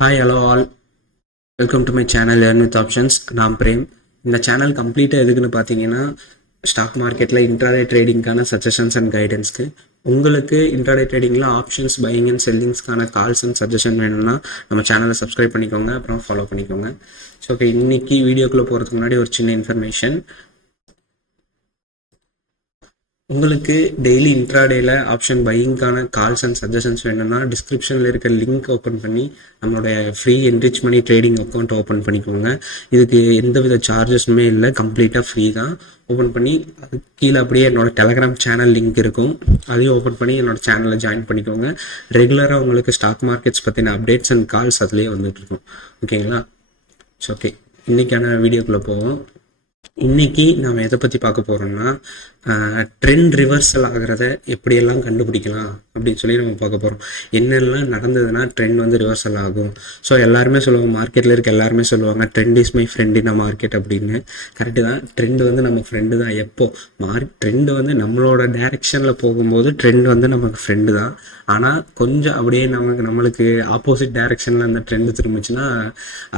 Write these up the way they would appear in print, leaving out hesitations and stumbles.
Hi hello all, welcome to my channel learn with options. நான் பிரேம். இந்த channel கம்ப்ளீட்டாக எதுக்குன்னு பார்த்தீங்கன்னா, ஸ்டாக் மார்க்கெட்டில் இன்ட்ராடே ட்ரேடிங்கான சஜஷன்ஸ் அண்ட் கைடன்ஸ்க்கு. உங்களுக்கு இன்ட்ராடே ட்ரேடிங்கில் ஆப்ஷன்ஸ் பையிங் அண்ட் செல்லிங்ஸ்க்கான கால்ஸ் அண்ட் சஜஷன் வேணும்னா நம்ம சேனலை சப்ஸ்கிரைப் பண்ணிக்கோங்க, அப்புறம் ஃபாலோ பண்ணிக்கோங்க. ஸோ ஓகே, இன்றைக்கி வீடியோக்குள்ளே போகிறதுக்கு முன்னாடி ஒரு சின்ன இன்ஃபர்மேஷன். உங்களுக்கு டெய்லி இன்ட்ராடேல ஆப்ஷன் பையிங்கான கால்ஸ் அண்ட் சஜஷன்ஸ் வேணும்னா டிஸ்கிரிப்ஷனில் இருக்க லிங்க் ஓப்பன் பண்ணி நம்மளுடைய free Enrich Money trading account open பண்ணிக்கோங்க. இதுக்கு எந்தவித சார்ஜஸுமே இல்லை, கம்ப்ளீட்டாக ஃப்ரீ தான். ஓப்பன் பண்ணி அது கீழே அப்படியே என்னோடய டெலகிராம் சேனல் லிங்க் இருக்கும், அதையும் ஓப்பன் பண்ணி என்னோடய சேனலில் ஜாயின் பண்ணிக்கோங்க. ரெகுலராக உங்களுக்கு ஸ்டாக் மார்க்கெட்ஸ் பற்றின அப்டேட்ஸ் அண்ட் கால்ஸ் அதுலேயே வந்துட்டு இருக்கும். ஓகேங்களா? ஸோ ஓகே, இன்றைக்கான வீடியோக்குள்ளே போவோம். இன்னைக்கு நம்ம எதை பற்றி பார்க்க போகிறோம்னா, ட்ரெண்ட் ரிவர்சல் ஆகிறத எப்படியெல்லாம் கண்டுபிடிக்கலாம் அப்படின்னு சொல்லி நம்ம பார்க்க போகிறோம். என்னெல்லாம் நடந்ததுன்னா ட்ரெண்ட் வந்து ரிவர்சல் ஆகும். ஸோ எல்லாருமே சொல்லுவாங்க, மார்க்கெட்டில் இருக்க எல்லாருமே சொல்லுவாங்க trend is my friend in market அப்படின்னு. கரெக்டு தான், ட்ரெண்ட் வந்து நம்ம ஃப்ரெண்டு தான். எப்போ ட்ரெண்டு வந்து நம்மளோட டைரெக்ஷனில் போகும்போது ட்ரெண்ட் வந்து நமக்கு ஃப்ரெண்டு தான். ஆனால் கொஞ்சம் அப்படியே நம்மளுக்கு ஆப்போசிட் டைரெக்ஷனில் அந்த ட்ரெண்டு திரும்பிச்சுன்னா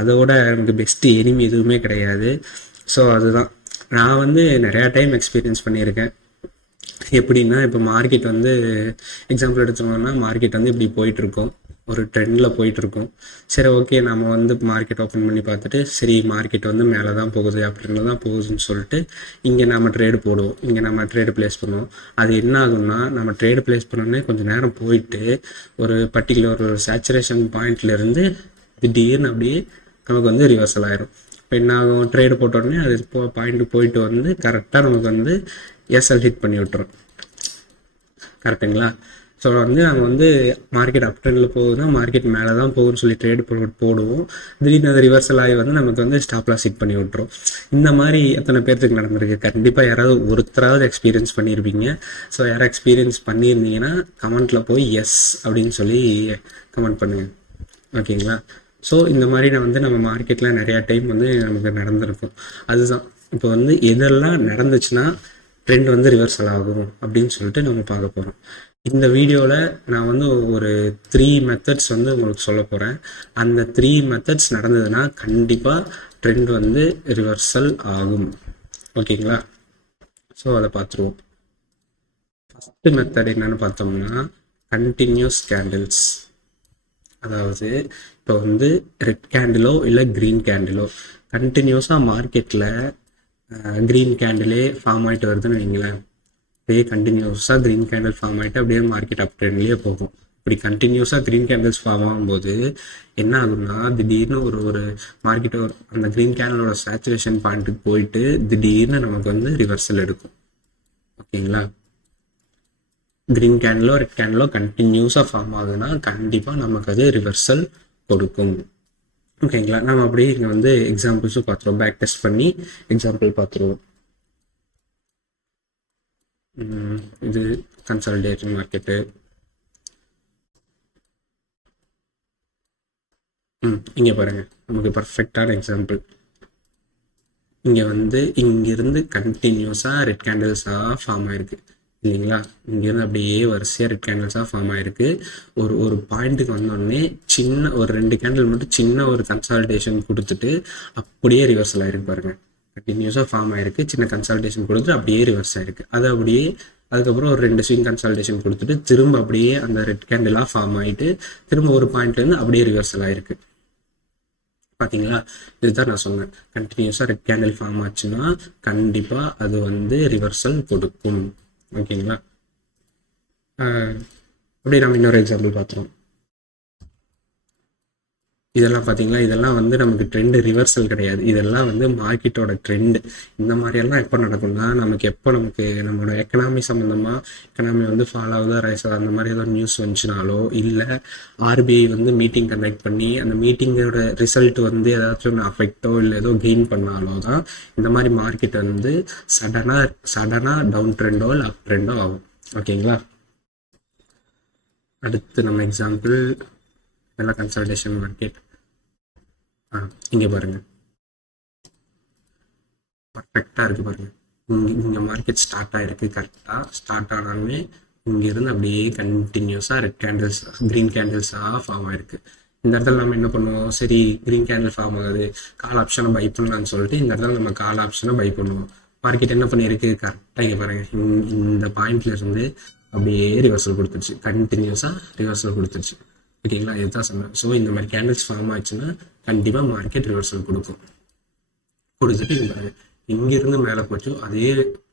அதோட நமக்கு பெஸ்ட்டு எனிமி எதுவுமே கிடையாது. ஸோ அதுதான் நான் வந்து நிறையா டைம் எக்ஸ்பீரியன்ஸ் பண்ணியிருக்கேன். எப்படின்னா, இப்போ மார்க்கெட் வந்து எக்ஸாம்பிள் எடுத்துக்கோன்னா, மார்க்கெட் வந்து இப்படி போயிட்டுருக்கோம், ஒரு ட்ரெண்டில் போயிட்டுருக்கோம். சரி ஓகே, நம்ம வந்து மார்க்கெட் ஓப்பன் பண்ணி பார்த்துட்டு சரி மார்க்கெட் வந்து மேலே தான் போகுது அப்படின்னு தான் போகுதுன்னு சொல்லிட்டு இங்கே நம்ம ட்ரேடு போடுவோம், இங்கே நம்ம ட்ரேடு ப்ளேஸ் பண்ணுவோம். அது என்ன ஆகும்னா, நம்ம ட்ரேடு ப்ளேஸ் பண்ணோன்னே கொஞ்சம் நேரம் போயிட்டு ஒரு பர்டிகுலர் ஒரு சேச்சுரேஷன் பாயிண்ட்லேருந்து திடீர்னு அப்படியே நமக்கு வந்து ரிவர்சல் ஆயிரும். இப்போ என்ன ஆகும், ட்ரேடு போட்டோடனே அது பாயிண்ட் போயிட்டு வந்து கரெக்டாக நமக்கு வந்து எஸ்எல் ஹிட் பண்ணி விட்டுரும். கரெக்டுங்களா? ஸோ வந்து நம்ம வந்து மார்க்கெட் அப் ட்ரெண்டில் போகுதுன்னா மார்க்கெட் மேலே தான் போகுதுன்னு சொல்லி ட்ரேடு போடுவோம். திடீர்னு அது ரிவர்சல் ஆகி வந்து நமக்கு வந்து ஸ்டாப்லாஸ் ஹிட் பண்ணி விட்டுரும். இந்த மாதிரி எத்தனை பேர்த்துக்கு நடந்திருக்கு? கண்டிப்பாக யாராவது ஒருத்தராவது எக்ஸ்பீரியன்ஸ் பண்ணியிருப்பீங்க. ஸோ யாராவது எக்ஸ்பீரியன்ஸ் பண்ணியிருந்தீங்கன்னா கமெண்ட்டில் போய் எஸ் அப்படின்னு சொல்லி கமெண்ட் பண்ணுங்கள். ஓகேங்களா? ஸோ இந்த மாதிரி நான் வந்து நம்ம மார்க்கெட்டில் நிறையா டைம் வந்து நமக்கு நடந்திருக்கும். அதுதான் இப்போ வந்து எதெல்லாம் நடந்துச்சுன்னா ட்ரெண்ட் வந்து ரிவர்சல் ஆகும் அப்படின்னு சொல்லிட்டு நம்ம பார்க்க போகிறோம். இந்த வீடியோவில் நான் வந்து ஒரு 3 மெத்தட்ஸ் வந்து உங்களுக்கு சொல்ல போகிறேன். அந்த 3 மெத்தட்ஸ் நடந்ததுன்னா கண்டிப்பாக ட்ரெண்ட் வந்து ரிவர்சல் ஆகும். ஓகேங்களா? ஸோ அதை பார்த்துருவோம். ஃபஸ்ட்டு மெத்தட் என்னன்னு பார்த்தோம்னா, கண்டினியூஸ் கேண்டில்ஸ். அதாவது இப்போ வந்து ரெட் கேண்டிலோ இல்லை க்ரீன் கேண்டிலோ கண்டினியூஸாக மார்க்கெட்டில் க்ரீன் கேண்டிலே ஃபார்ம் ஆகிட்டு வருதுன்னு வைங்களேன். அப்படியே கண்டினியூஸாக க்ரீன் கேண்டில் ஃபார்ம் ஆகிட்டு அப்படியே மார்க்கெட் அப் ட்ரெண்ட்லேயே போகும். இப்படி கண்டினியூஸாக க்ரீன் கேண்டில்ஸ் ஃபார்ம் ஆகும்போது என்ன ஆகும்னா, திடீர்னு ஒரு மார்க்கெட் அந்த க்ரீன் கேண்டிலோட சேச்சுரேஷன் பாயிண்ட்டுக்கு போயிட்டு திடீர்னு நமக்கு வந்து ரிவர்சல் எடுக்கும். ஓகேங்களா? க்ரீன் கேண்டிலோ ரெட் கேண்டிலோ கண்டினியூஸாக ஃபார்ம் ஆகுதுன்னா கண்டிப்பாக நமக்கு அது ரிவர்சல் கொடுக்கும். ஓகேங்களா? நம்ம அப்படியே இங்கே வந்து எக்ஸாம்பிள்ஸும் பார்த்துருவோம், பேக் டெஸ்ட் பண்ணி எக்ஸாம்பிள் பார்த்துருவோம். இது கன்சாலிடேஷன் மார்க்கெட்டு. இங்கே பாருங்கள், நமக்கு பர்ஃபெக்டான எக்ஸாம்பிள். இங்கே வந்து இங்கிருந்து கண்டினியூஸாக ரெட் கேண்டில்ஸாக ஃபார்ம் ஆயிருக்கு இல்லைங்களா? இங்கேருந்து அப்படியே வரிசையாக ரெட் கேண்டில்ஸாக ஃபார்ம் ஆகிருக்கு. ஒரு பாயிண்ட்டுக்கு வந்தோடனே சின்ன ஒரு 2 கேண்டில் மட்டும் சின்ன ஒரு கன்சால்டேஷன் கொடுத்துட்டு அப்படியே ரிவர்சல் ஆகிருக்கு பாருங்கள். கண்டினியூஸாக ஃபார்ம் ஆகிருக்கு, சின்ன கன்சால்டேஷன் கொடுத்துட்டு அப்படியே ரிவர்ஸ் ஆகிருக்கு. அது அப்படியே அதுக்கப்புறம் ஒரு 2 ஸ்விங் கன்சால்டேஷன் கொடுத்துட்டு திரும்ப அப்படியே அந்த ரெட் கேண்டிலாக ஃபார்ம் ஆகிட்டு திரும்ப ஒரு பாயிண்ட்லேருந்து அப்படியே ரிவர்சல் ஆகிருக்கு. பார்த்தீங்களா? இதுதான் நான் சொன்னேன், கண்டினியூஸாக ரெட் கேண்டில் ஃபார்ம் ஆச்சுன்னா கண்டிப்பாக அது வந்து ரிவர்சல் கொடுக்கும். ஓகேங்களா? அப்படியே நம்ம இன்னொரு எக்ஸாம்பிள் பார்த்துருவோம். இதெல்லாம் பார்த்தீங்களா, இதெல்லாம் வந்து நமக்கு ட்ரெண்டு ரிவர்சல் கிடையாது, இதெல்லாம் வந்து மார்க்கெட்டோட ட்ரெண்டு. இந்த மாதிரியெல்லாம் எப்போ நடக்கும்னா, நமக்கு நம்மளோட எக்கனாமி சம்மந்தமாக எக்கனாமி வந்து ஃபால் ஆகுதா ரைஸ் ஆகுதா அந்த மாதிரி ஏதோ நியூஸ் வந்துச்சுனாலோ, இல்லை ஆர்பிஐ வந்து மீட்டிங் கண்டக்ட் பண்ணி அந்த மீட்டிங்கோட ரிசல்ட் வந்து ஏதாச்சும் ஒன்று அஃபெக்டோ இல்லை ஏதோ கெயின் பண்ணாலோ தான் இந்த மாதிரி மார்க்கெட் வந்து சடனாக டவுன் ட்ரெண்டோ இல்லை அப் ட்ரெண்டோ ஆகும். ஓகேங்களா? அடுத்து நம்ம எக்ஸாம்பிள் இதெல்லாம் கன்சல்டேஷன் மார்க்கெட். இங்கே பாருங்கள், பர்ஃபெக்டாக இருக்குது பாருங்கள். இங்கே மார்க்கெட் ஸ்டார்ட் ஆகிருக்கு. கரெக்டாக ஸ்டார்ட் ஆனாலுமே இங்கேருந்து அப்படியே கண்டினியூஸாக ரெட் கேண்டில்ஸ் க்ரீன் கேண்டில்ஸாக ஃபார்ம் ஆகிருக்கு. இந்த இடத்துல நம்ம என்ன பண்ணுவோம், சரி கிரீன் கேண்டில் ஃபார்ம் ஆகுது, கால் ஆப்ஷனை பை பண்ணலாம்னு சொல்லிட்டு இந்த இடத்துல நம்ம கால் ஆப்ஷனை பை பண்ணுவோம். மார்க்கெட் என்ன பண்ணியிருக்கு, கரெக்டாக இங்கே பாருங்க, இந்த பாயிண்ட்ல இருந்து அப்படியே ரிவர்சல் கொடுத்துருச்சு, கண்டினியூஸாக ரிவர்சல் கொடுத்துருச்சு. ஓகேங்களா, இதுதான் சொன்னேன். ஸோ இந்த மாதிரி கேண்டில்ஸ் ஃபார்ம் ஆச்சுன்னா கண்டிப்பாக மார்க்கெட் ரிவர்சல் கொடுக்கும். கொடுத்துட்டு இங்கே பாருங்க, இங்கிருந்து மேலே போச்சு, அதே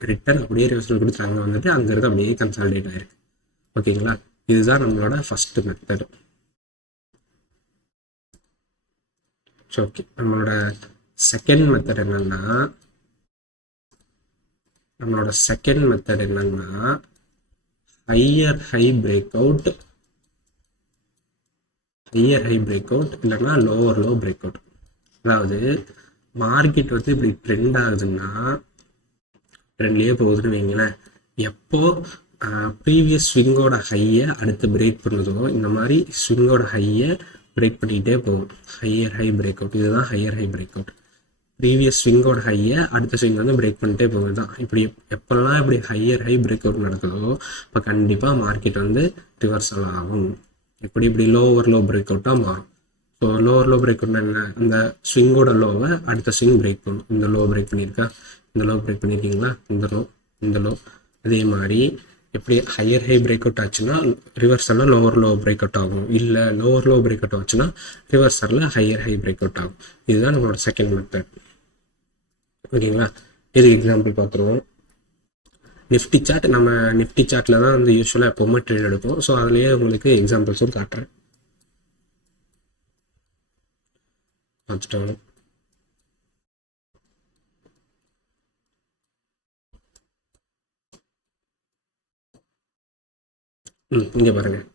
ரிட்டர்ன் அப்படியே ரிவர்சல் கொடுத்து அங்கே வந்துட்டு அங்கேருந்து அப்படியே கன்சாலிடேட் ஆயிருக்கு. ஓகேங்களா, இதுதான் நம்மளோட ஃபர்ஸ்ட் மெத்தட். ஓகே, நம்மளோட செகண்ட் மெத்தட் என்னன்னா ஹையர் ஹை பிரேக் அவுட் இல்லைன்னா லோவர் லோ பிரேக் அவுட். அதாவது மார்க்கெட் வந்து இப்படி ட்ரெண்ட் ஆகுதுன்னா, ட்ரெண்ட்லேயே போகுதுன்னு வைங்களேன், எப்போ ப்ரீவியஸ் ஸ்விங்கோட ஹையை அடுத்து பிரேக் பண்ணுதோ இந்த மாதிரி ஸ்விங்கோட ஹையை பிரேக் பண்ணிக்கிட்டே போகும். ஹையர் ஹை பிரேக் அவுட், இதுதான் higher high break out. Previous ஸ்விங்கோட ஹையை அடுத்த ஸ்விங் வந்து பிரேக் பண்ணிட்டே போகுது தான். இப்படி எப்பெல்லாம் இப்படி ஹையர் ஹை பிரேக் அவுட் நடக்குதோ இப்போ கண்டிப்பாக மார்க்கெட் வந்து ரிவர்சல் ஆகும். இப்படி லோவர் லோ பிரேக் அவுட்டாக மாறும். ஸோ லோவர் லோ பிரேக் அவுட்னா என்ன, அந்த ஸ்விங்கோட லோவை அடுத்த ஸ்விங் பிரேக் பண்ணும். இந்த லோ பிரேக் பண்ணியிருக்கா, இந்த லோ பிரேக் பண்ணியிருக்கீங்களா, இந்த லோ அதே மாதிரி எப்படி ஹையர் ஹை பிரேக் அவுட் ஆச்சுன்னா ரிவர்சலில் லோவர் லோ பிரேக் அவுட் ஆகும், இல்லை லோவர் லோ பிரேக் அவுட் ஆச்சுன்னா ரிவர்சலில் ஹையர் ஹை பிரேக் அவுட் ஆகும். இதுதான் நம்மளோட செகண்ட் மெத்தட். ஓகேங்களா, இதுக்கு எக்ஸாம்பிள் பார்த்துருவோம். நிஃப்டி சார்ட், நம்ம நிஃப்டி சார்ட்டில் தான் வந்து யூஸ்வலாக எப்போவுமே ட்ரேட் எடுப்போம். ஸோ அதுலேயே உங்களுக்கு எக்ஸாம்பிள்ஸும் காட்டுறேன், பார்த்துட்டோம். இங்கே பாருங்கள்,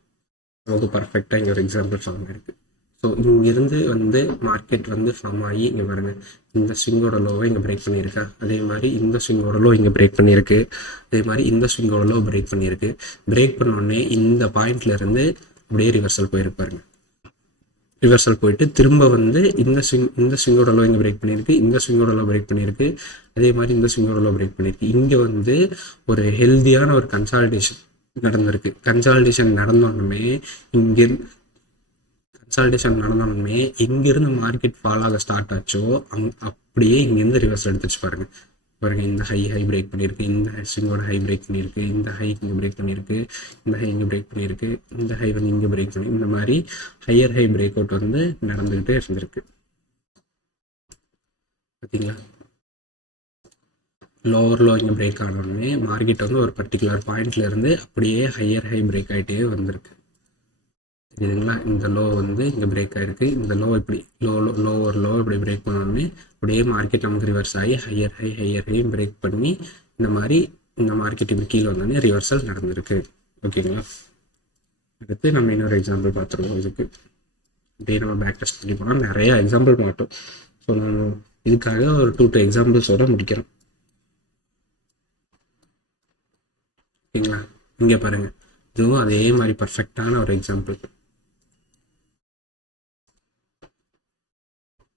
நமக்கு பர்ஃபெக்டாக இங்கே ஒரு எக்ஸாம்பிள் ஃபார்ம் இருக்குது. ஸோ இங்கிருந்து வந்து மார்க்கெட் வந்து ஃபார்ம் ஆகி இங்கே பாருங்கள், இந்த ஸ்விங்கோட லோவை இங்கே பிரேக் பண்ணியிருக்கா, அதே மாதிரி இந்த ஸ்விங்கோட லோ இங்கே பிரேக் பண்ணியிருக்கு, அதே மாதிரி இந்த ஸ்விங்கோட லோ பிரேக் பண்ணியிருக்கு. பிரேக் பண்ணோடனே இந்த பாயிண்ட்ல இருந்து அப்படியே ரிவர்சல் போயிருப்பாருங்க. ரிவர்சல் போயிட்டு திரும்ப வந்து இந்த ஸ்விங்கோட லோ இங்கே பிரேக் பண்ணியிருக்கு, இந்த ஸ்விங்கோட லோ பிரேக் பண்ணியிருக்கு, அதே மாதிரி இந்த ஸ்விங்கோட லோ பிரேக் பண்ணியிருக்கு. இங்கே வந்து ஒரு ஹெல்தியான ஒரு கன்சாலிடேஷன் நடந்திருக்கு. கன்சாலிடேஷன் நடந்தோடனே எங்கிருந்து மார்க்கெட் ஃபால் ஆக ஸ்டார்ட் ஆச்சோ அப்படியே இங்கேருந்து ரிவர்ஸ் எடுத்துச்சு பாருங்க. இந்த ஹை பிரேக் பண்ணியிருக்கு, இந்த ஸ்விங்கோட ஹை பிரேக் பண்ணியிருக்கு, இந்த ஹை இங்கே பிரேக் பண்ணியிருக்கு, இந்த ஹை இங்கே பிரேக் பண்ணியிருக்கு, இந்த ஹை வந்து இங்கே பிரேக் பண்ணி, இந்த மாதிரி ஹையர் ஹை பிரேக் அவுட் வந்து நடந்துகிட்டே இருந்திருக்கு. பார்த்தீங்களா, லோவர் லோ இங்கே பிரேக் ஆனோடனே மார்க்கெட் வந்து ஒரு பர்டிகுலர் பாயிண்ட்ல இருந்து அப்படியே ஹையர் ஹை பிரேக் ஆகிட்டே வந்திருக்கு. தெரியுதுங்களா, இந்த லோ வந்து இங்கே பிரேக் ஆகிருக்கு, இந்த லோ இப்படி லோவர் லோ இப்படி பிரேக் பண்ணோடனே அப்படியே மார்க்கெட் நமக்கு ரிவர்ஸ் ஆகி ஹையர் ஹை பிரேக் பண்ணி இந்த மாதிரி இந்த மார்க்கெட் இப்படி கீழே வந்தோடனே ரிவர்சல் நடந்திருக்கு. ஓகேங்களா, அடுத்து நம்ம இன்னொரு எக்ஸாம்பிள் பார்த்துருவோம். இதுக்கு அப்படியே நம்ம பேக் டெஸ்ட் பண்ணி போனால் நிறைய எக்ஸாம்பிள் மாட்டோம். ஸோ நம்ம இதுக்காக ஒரு 2 எக்ஸாம்பிள்ஸோட முடிக்கிறோம். ஓகேங்களா, இங்கே பாருங்க, இதுவும் அதே மாதிரி பர்ஃபெக்டான ஒரு எக்ஸாம்பிள்.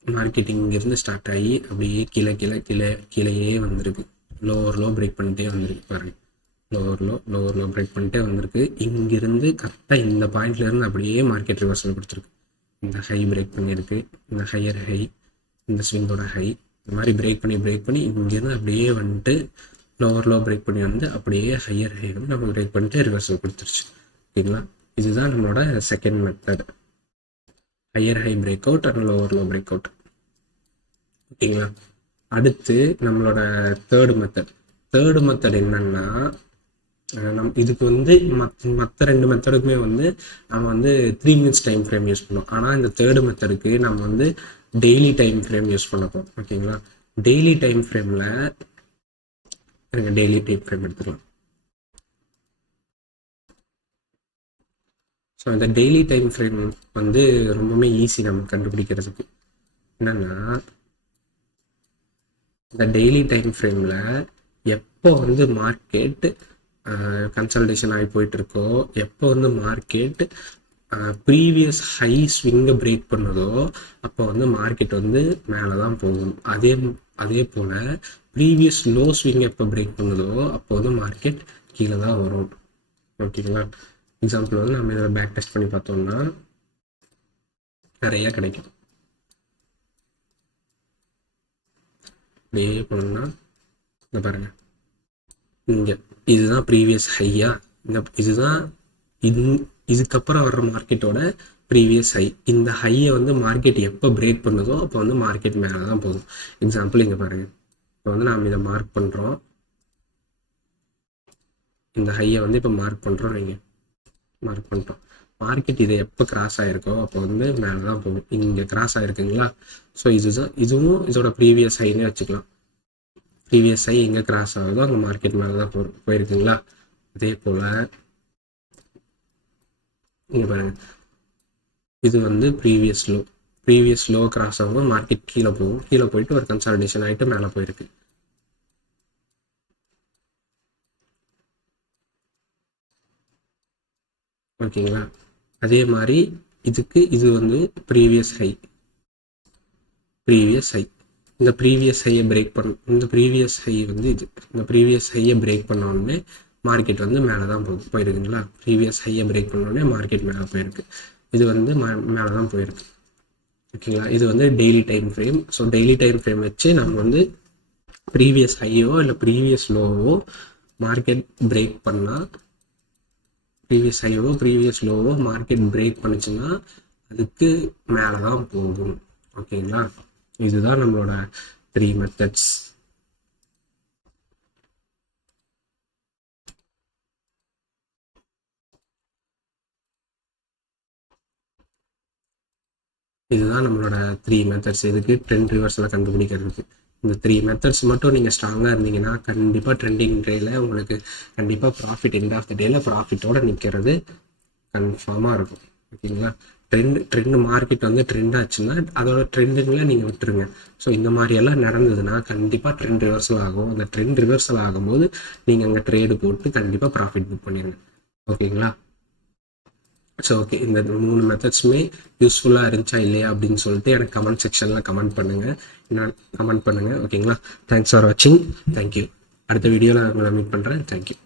மார்க்கெட்டிங் இங்கிருந்து ஸ்டார்ட் ஆகி அப்படியே கீழேயே வந்திருக்கு. லோவர் லோ பிரேக் பண்ணிட்டே வந்திருக்கு பாருங்க, லோவர் லோ பிரேக் பண்ணிட்டே வந்திருக்கு. இங்கிருந்து கரெக்டாக இந்த பாயிண்ட்ல இருந்து அப்படியே மார்க்கெட் ரிவர்சல் கொடுத்துருக்கு. இந்த ஹை பிரேக் பண்ணியிருக்கு, இந்த ஹையர் ஹை, இந்த ஸ்விங்கோட ஹை, இந்த மாதிரி பிரேக் பண்ணி இங்கிருந்து அப்படியே வந்துட்டு லோவர் லோ பிரேக் பண்ணி வந்து அப்படியே ஹையர் ஹை வந்து நம்ம பிரேக் பண்ணிட்டு ரிவர்சல் கொடுத்துருச்சு. ஓகேங்களா, இதுதான் நம்மளோட second method, higher high break out and lower low break out. ஓகேங்களா, அடுத்து நம்மளோட தேர்டு மெத்தட் என்னன்னா, இதுக்கு வந்து மற்ற 2 மெத்தடுக்குமே வந்து நம்ம வந்து 3 minutes டைம் ஃப்ரேம் யூஸ் பண்ணோம். ஆனால் இந்த தேர்டு மெத்தடுக்கு நம்ம வந்து டெய்லி டைம் ஃப்ரேம் யூஸ் பண்ணப்போம். ஓகேங்களா, டெய்லி டைம் ஃப்ரேமில் எடுத்துக்கலாம். ஸோ இந்த டெய்லி டைம் ஃப்ரேம் வந்து ரொம்பவுமே ஈஸி நம்ம கண்டுபிடிக்கிறதுக்கு. என்னன்னா, இந்த டெய்லி டைம் ஃப்ரேமில் எப்போ வந்து மார்க்கெட் கன்சல்டேஷன் ஆகி போயிட்டு இருக்கோ, எப்போ வந்து மார்க்கெட் ப்ரீவியஸ் ஹை ஸ்விங்கை பிரேக் பண்ணுதோ அப்போ வந்து மார்க்கெட் வந்து மேலே தான் போகும். அதே போல் ப்ரீவியஸ் லோ ஸ்விங் எப்போ பிரேக் பண்ணுதோ அப்போ வந்து மார்க்கெட் கீழே தான் வரும். ஓகேங்களா, எக்ஸாம்பிள் வந்து நம்ம இதில் பேக் டெஸ்ட் பண்ணி பார்த்தோம்னா நிறைய கிடைக்கும். அப்படியே போனோம்னா இங்கே பாருங்கள், இங்கே இதுதான் ப்ரீவியஸ் ஹையா, இதுதான் இதுக்கப்புறம் வர்ற மார்க்கெட்டோட ப்ரீவியஸ் ஹை. இந்த ஹையை வந்து மார்க்கெட் எப்போ பிரேக் பண்ணுதோ அப்போ வந்து மார்க்கெட் மேலே தான் போகும். எக்ஸாம்பிள் இங்கே பாருங்கள், இப்போ வந்து நாம் இதை மார்க் பண்ணுறோம், இந்த ஹையை வந்து இப்போ மார்க் பண்ணுறோம், நீங்கள் மார்க் பண்ணிட்டோம். மார்க்கெட் இதை எப்போ கிராஸ் ஆகிருக்கோ அப்போ வந்து மேலே தான் போகும். இங்கே கிராஸ் ஆகிருக்குங்களா, ஸோ இதுவும் இதோட ப்ரீவியஸ் ஹைன்னே வச்சுக்கலாம். ப்ரீவியஸ் ஹை எங்கே கிராஸ் ஆகுதோ அங்கே மார்க்கெட் மேலே தான் போயிருக்குங்களா. அதே போல் இங்கே பாருங்கள், இது வந்து ப்ரீவியஸ் லோ கிராஸ் ஆகும், மார்க்கெட் கீழே போகும், கீழே போயிட்டு ஒரு கன்சாலிடேஷன் ஆகிட்டு மேலே போயிருக்கு. ஓகேங்களா. அதே மாதிரி இது வந்து ப்ரீவியஸ் ஹை, இந்த ப்ரீவியஸ் ஹையை பிரேக் பண்ணும், இந்த ப்ரீவியஸ் ஹை வந்து இந்த ப்ரீவியஸ் ஹையை பிரேக் பண்ண உடனே மார்க்கெட் வந்து மேலே தான் போயிருக்குங்களா. ப்ரீவியஸ் ஹையை பிரேக் பண்ண உடனே மார்க்கெட் மேலே போயிருக்கு, இது வந்து மேலே தான் போயிருக்கு. ஓகேங்களா. இது வந்து daily time frame. So daily time frame வச்சு நம்ம வந்து ப்ரீவியஸ் ஹையோ இல்லை ப்ரீவியஸ் லோவோ மார்க்கெட் பிரேக் பண்ணால், ப்ரீவியஸ் ஹையோ ப்ரீவியஸ் லோவோ மார்க்கெட் பிரேக் பண்ணுச்சுன்னா அதுக்கு மேலே தான் போகும். ஓகேங்களா. இதுதான் நம்மளோட 3 மெத்தட்ஸ். இதுதான் நம்மளோட 3 மெத்தட்ஸ். இதுக்கு ட்ரெண்ட் ரிவர்ஸில் கண்டுபிடிக்கிறதுக்கு இந்த 3 மெத்தட்ஸ் மட்டும் நீங்கள் ஸ்ட்ராங்காக இருந்தீங்கன்னா கண்டிப்பாக ட்ரெண்டிங் டேயில் உங்களுக்கு கண்டிப்பாக ப்ராஃபிட், எண்ட் ஆஃப் த டேயில் ப்ராஃபிட்டோடு நிற்கிறது கன்ஃபார்மாக இருக்கும். ஓகேங்களா. ட்ரெண்ட் மார்க்கெட் வந்து ட்ரெண்ட் ஆச்சுன்னா அதோட ட்ரெண்டுங்களை நீங்கள் விட்டுருங்க. ஸோ இந்த மாதிரியெல்லாம் நடந்ததுன்னா கண்டிப்பாக ட்ரெண்ட் ரிவர்சல் ஆகும். அந்த ட்ரெண்ட் ரிவர்சல் ஆகும்போது நீங்கள் அங்கே ட்ரேடு போட்டு கண்டிப்பாக ப்ராஃபிட் புக் பண்ணிடுங்க. ஓகேங்களா. ஸோ ஓகே, இந்த 3 மெத்தட்ஸுமே யூஸ்ஃபுல்லாக இருந்துச்சா இல்லையா அப்படின்னு சொல்லிட்டு எனக்கு கமெண்ட் செக்ஷனில் கமெண்ட் பண்ணுங்கள். ஓகேங்களா. தேங்க்ஸ் ஃபார் வாட்சிங். தேங்க்யூ. அடுத்த வீடியோவில் உங்களை மீட் பண்ணுறேன். தேங்க்யூ.